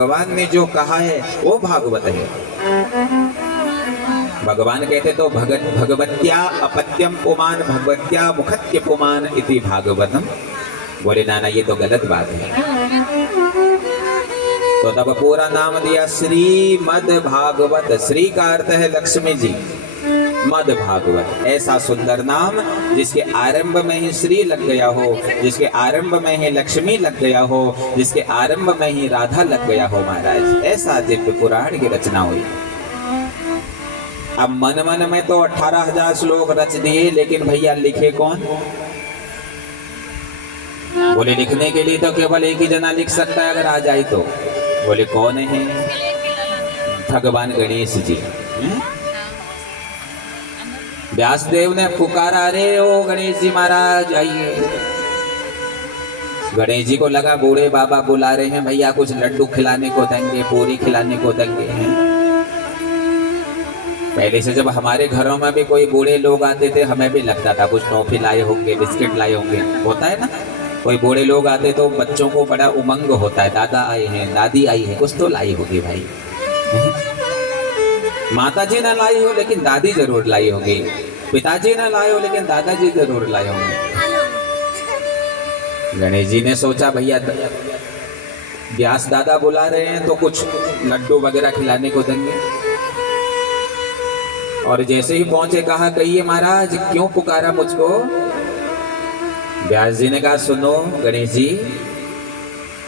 भगवान ने जो कहा है वो भागवत है। भगवान कहते तो भगवत्या अपत्यम पुमान भगवत्या मुखत्य पुमान इति भागवतम। बोले नाना ये तो गलत बात है। तो तब पूरा नाम दिया श्रीमद् भागवत। श्री का अर्थ है लक्ष्मी जी, मद भागवत ऐसा सुंदर नाम जिसके आरंभ में ही श्री लग गया हो, जिसके आरंभ में ही लक्ष्मी लग गया हो, जिसके आरंभ में ही राधा लग गया हो महाराज, ऐसा दिव्य पुराण की रचना हुई। अब मन मन में तो 18,000 श्लोक रच दिए, लेकिन भैया लिखे कौन? बोले लिखने के लिए तो केवल एक ही जना लिख सकता है अगर आ जाए तो। बोले कौन है? भगवान गणेश जी। व्यासदेव ने पुकारा, अरे ओ गणेश जी महाराज आइए। गणेश जी को लगा बूढ़े बाबा बुला रहे हैं, भैया कुछ लड्डू खिलाने को देंगे, पूरी खिलाने को देंगे। पहले से जब हमारे घरों में भी कोई बूढ़े लोग आते थे, हमें भी लगता था कुछ टॉफी लाए होंगे, बिस्किट लाए होंगे। होता है ना, कोई बूढ़े लोग आते तो बच्चों को बड़ा उमंग होता है, दादा आए हैं, दादी आई है, कुछ तो लाई होगी भाई। माता जी ना लाई हो लेकिन दादी जरूर लाई होगी, पिताजी ना लाए हो लेकिन दादाजी जरूर लाए होंगे। गणेश जी ने सोचा भैया व्यास दादा बुला रहे हैं तो कुछ लड्डू वगैरह खिलाने को देंगे। और जैसे ही पहुंचे कहा, कहिए महाराज क्यों पुकारा मुझको? व्यास जी ने कहा, सुनो गणेश जी,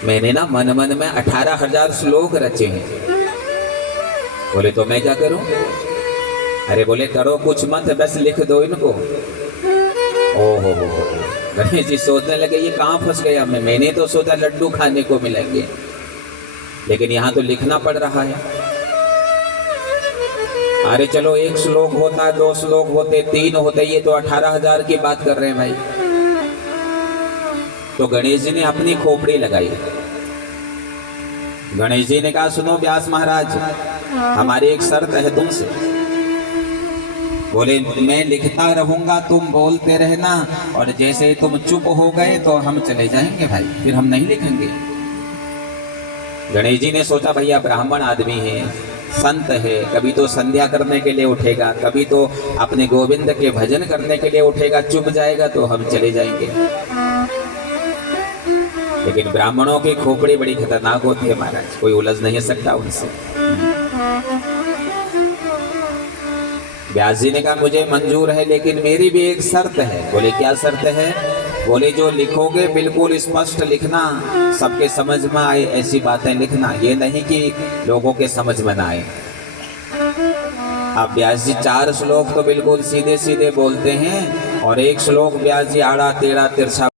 मैंने ना मन मन में 18,000 श्लोक रचे हैं। बोले तो मैं क्या करूं? अरे बोले करो कुछ मत, बस लिख दो इनको। ओहो गणेश जी सोचने लगे ये कहाँ फंस गया मैं। मैंने तो सोचा लड्डू खाने को मिलेंगे, लेकिन यहाँ तो लिखना पड़ रहा है। अरे चलो 1 श्लोक होता, 2 श्लोक होते, 3 होते, ये तो 18,000 की बात कर रहे हैं भाई। तो गणेश जी ने अपनी खोपड़ी लगाई। गणेश जी ने कहा, सुनो व्यास महाराज, हमारी एक शर्त है तुमसे। बोले मैं लिखता रहूंगा, तुम बोलते रहना, और जैसे तुम चुप हो गए तो हम चले जाएंगे भाई, फिर हम नहीं लिखेंगे। गणेश जी ने सोचा भैया ब्राह्मण आदमी है, संत है, कभी तो संध्या करने के लिए उठेगा, कभी तो अपने गोविंद के भजन करने के लिए उठेगा, चुप जाएगा तो हम चले जाएंगे। लेकिन ब्राह्मणों की खोपड़ी बड़ी खतरनाक होती है महाराज, कोई उलझ नहीं सकता उनसे। व्यास जी ने कहा मुझे मंजूर है, लेकिन मेरी भी एक शर्त है। बोले क्या शर्त है? बोले जो लिखोगे बिल्कुल स्पष्ट लिखना, सबके समझ में आए ऐसी बातें लिखना, ये नहीं कि लोगों के समझ में ना आए। अब व्यास जी 4 श्लोक तो बिल्कुल सीधे सीधे बोलते हैं, और 1 श्लोक व्यास जी आड़ा टेढ़ा तिरछा